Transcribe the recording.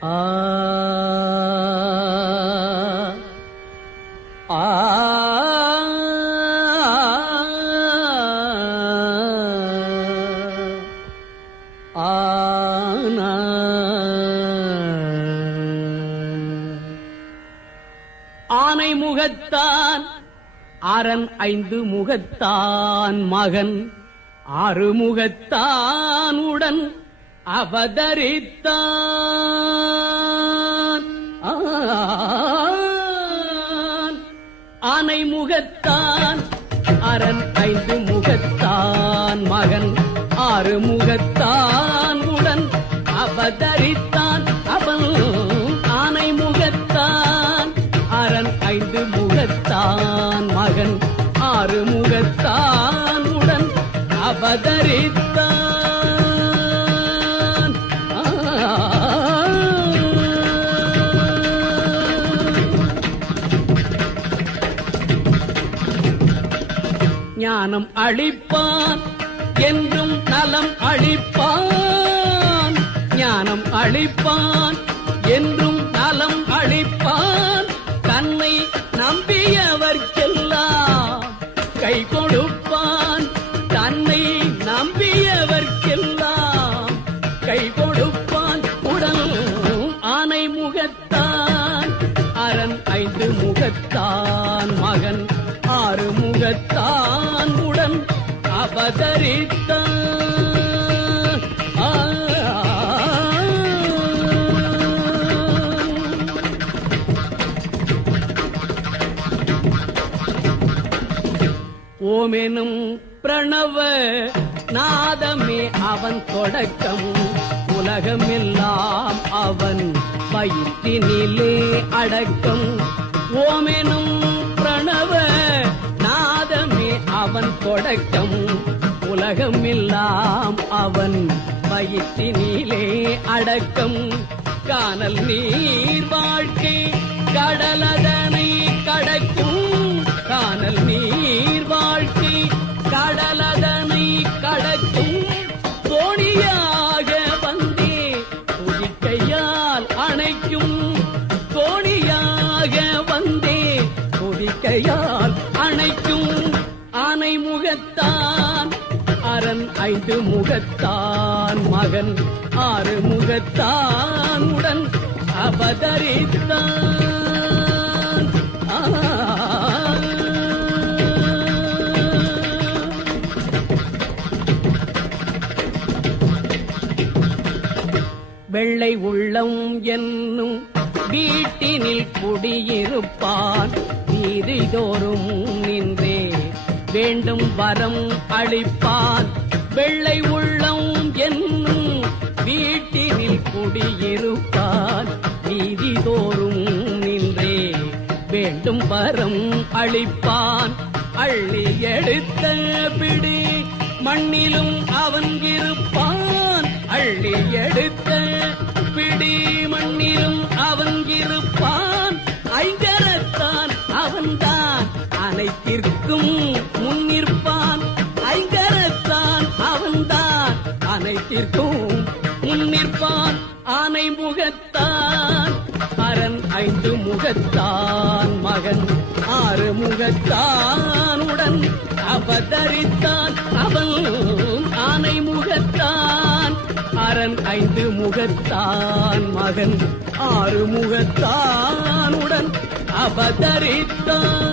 ஆ ஆ ஆனை முகத்தான் அரண் ஐந்து முகத்தான் மகன் ஆறு முகத்தான் உடன் அவதரித்தான். ஆனை முகத்தான் அரண் ஐந்து முகத்தான் மகன் ஆறு முகத்தான் உடன் அவதரித்தான். அவன் ஆனை முகத்தான் அரண் ஐந்து முகத்தான் மகன் ஆறு முகத்தான் உடன் அவதரித்தான். ஞானம் அளிப்பான் என்றும் நலம் அளிப்பான். ஞானம் அளிப்பான் என்றும் நலம் அளிப்பான். தன்னை நம்பியவர்க்கெல்லாம் கை கொடுப்பான். தன்னை நம்பியவர்க்கெல்லாம் கை கொடுப்பான். உடல் ஆனை முகத்தான் அரண் ஐந்து முகத்தான் மகன் ஆறு முகத்தான் உடன் அவதரித்தான். ஓமெனும் பிரணவ நாதமே அவன் தொடக்கம். உலகமெல்லாம் அவன் வயிற்றினிலே அடக்கம். ஓமெனும் பிரணவ நாதமே அவன் தொடக்கம். உலகமெல்லாம் அவன் வயிற்றினிலே அடக்கம். கானல் நீர் வாழ்க்கை கடலதனை கடக்கும். கானல் நீர் வாழ்க்கை கடலதனை கடக்கும். தோணியாக வந்தே துதிக்கையால் அணைக்கும். தோணியாக வந்தே துதிக்கையால் அணைக்கும். ஆனை முகத்தான் அரண் ஐந்து முகத்தான் மகன் ஆறு முகத்தான் உடன் அவதரித்தான். வெள்ளை உள்ளம் என்னும் வீட்டினில் குடியிருப்பான். வீதிதோறும் நின்றே வேண்டும் வரம் அளிப்பான். வெள்ளை உள்ளம் என்னும் வீட்டினில் குடியிருப்பான். வீதிதோறும் நின்றே வேண்டும் வரம் அளிப்பான். அள்ளி எடுத்த பிடி மண்ணிலும் அவன் இருப்பான். அள்ளி எடுத்த பிடி மண்ணிலும் அவன் இருப்பான். ஐங்கரத்தான் அவன்தான் அனைத்திற்கும் முன்னிற்பான். ஐங்கரத்தான் அவன்தான் அனைத்திற்கும் முன்னிற்பான். ஆனை முகத்தான் அரண் ஐந்து முகத்தான் மகன் ஆறு முகத்தான் உடன் அவதரித்தான். அவன் ஆனை முகத்தான் அரண் ஐந்து முகத்தான் மகன் ஆறு முகத்தான் உடன் அவதரித்தான்.